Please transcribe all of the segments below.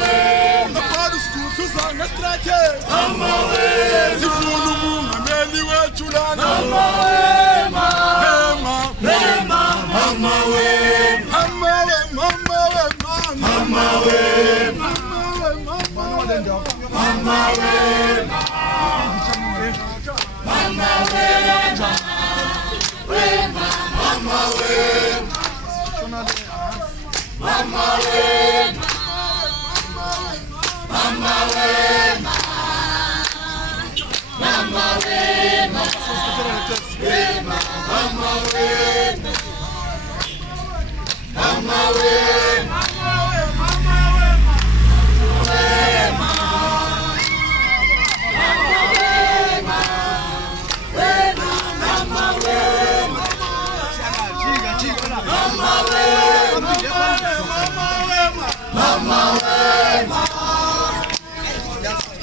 wema. Napadu skutu zanga strate. Mama wema. Sifunu munga meli wechulana. Mama wema. Wema. Wema. Mama wema. Mama wema. Mama wema. Mama wema. Mama wema. Mama wema. Wema. Mama wema. Mama wema. Mama wema.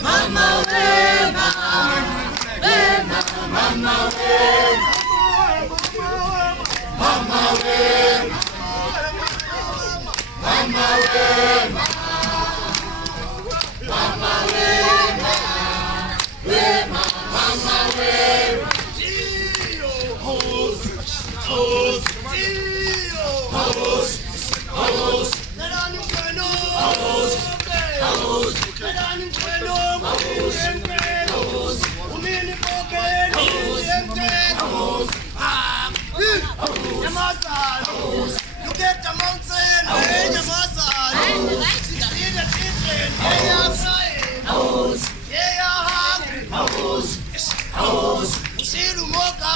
Mama wema. Wema. Mama wema. Mama wema. Look at the mountain, hey, the mountain. See the children, they are crying. They are hungry. See the mocha,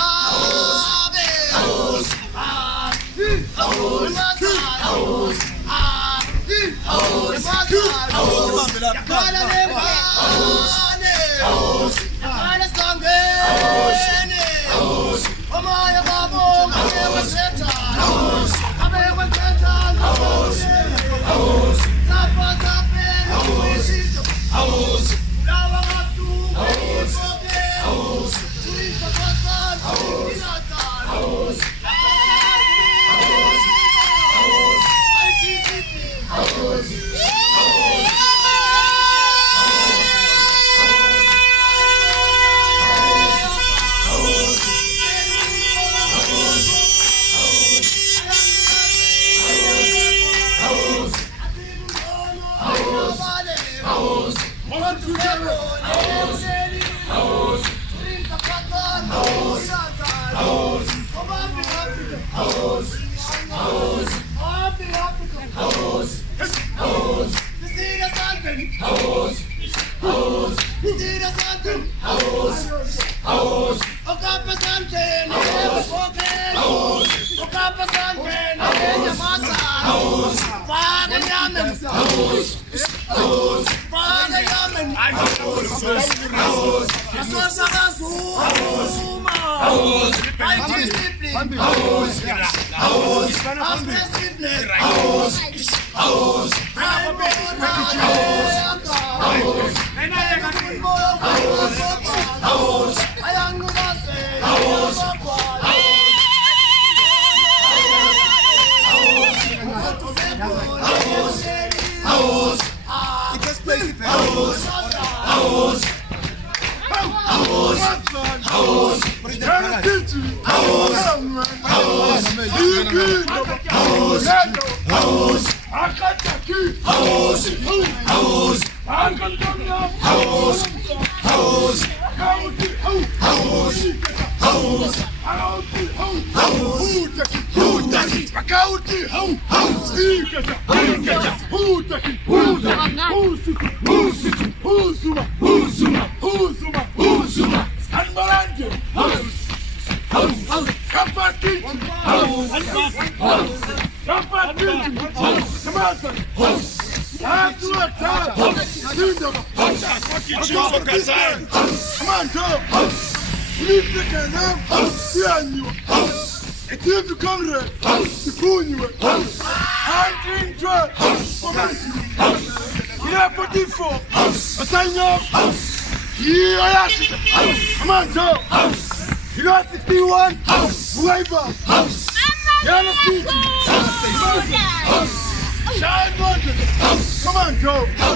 Come on, Joe.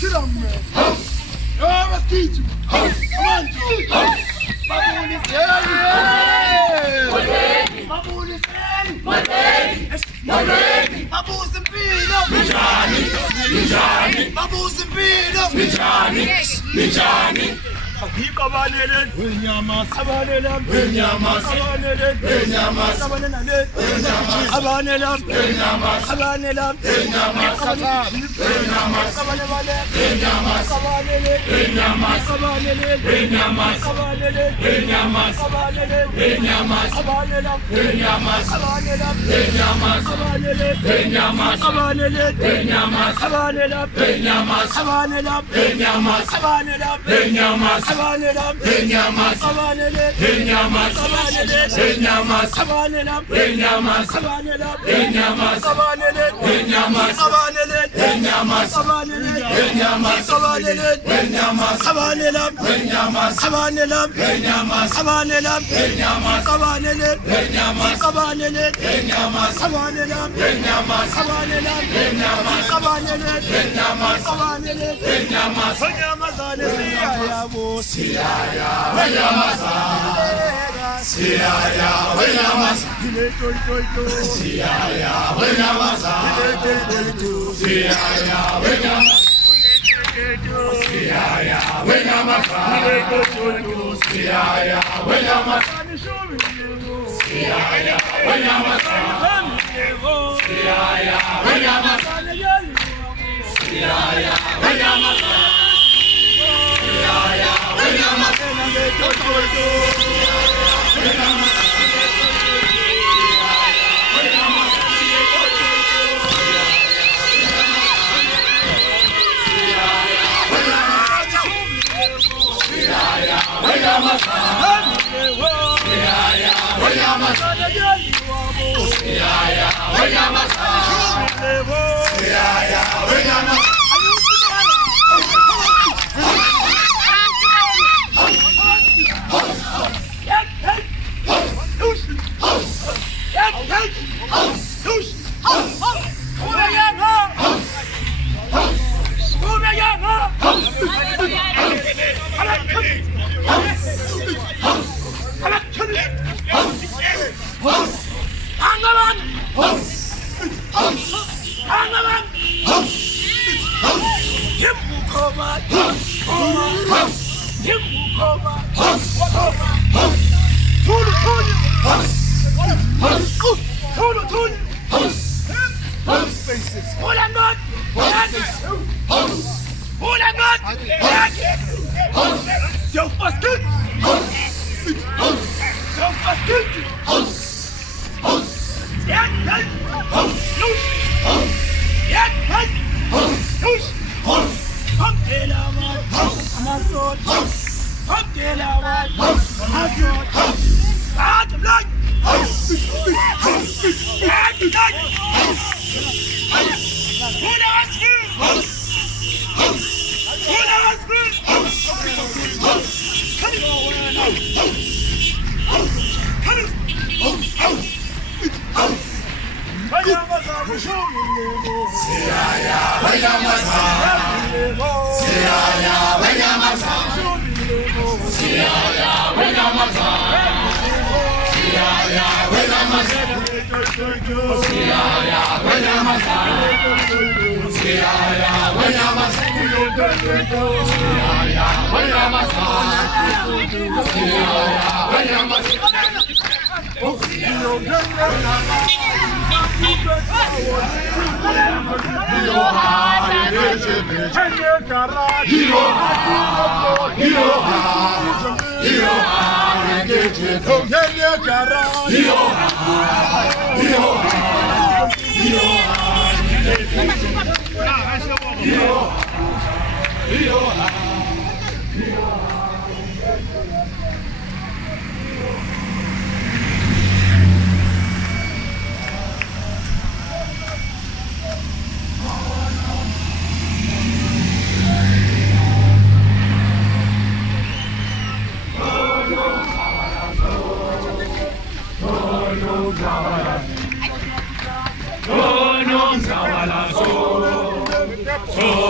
Kill him, man. You always teach you. Come on, Joe. Baboon is ready. Baboon is ready. Baboons and beat up. Baboons and beat up. Kabanelen, Williamas, Kabanelen, Williamas, Kabanelen, Williamas, Kabanelen, Kabanelen, Williamas, Kabanelen, Williamas, Williamas, Kabanelen, Williamas, Kabanelen, Williamas, Kabanelen, Williamas, Kabanelen, Williamas, Kabanelen, Williamas, Kabanelen, Williamas, Kabanelen, Williamas, Kabanelen, Williamas, Kabanelen, Williamas, Kabanelen, Williamas, Kabanelen, Williamas, Kabanelen, Williamas, Kabanelam, Williamas, Kabanelam, Williamas, Kabanelam, Williamas, Kabanelam, Williamas, Kabanelam, Williamas, Kabanelam, Williamas, Kabanelam, Williamas, Kabanelam, Williamas, Kabanelam, Williamas, Kabanelam, Williamas, Kabanelam, Williamas, Kabanelam, Williamas, Kabanelam, Williamas, Kabanelam, Williamas, Kabanelam, Williamas, Kabanelam, Williamas, Kabanelam, Williamas, Kabanelam, Williamas, Williamas, Siaya, Williamas, Siaya, Williamas, Siaya, Williamas, Siaya, Williamas, Siaya, Williamas, Siaya, Williamas, Siaya, Williamas, Siaya, Williamas, Siaya, Williamas. Oh,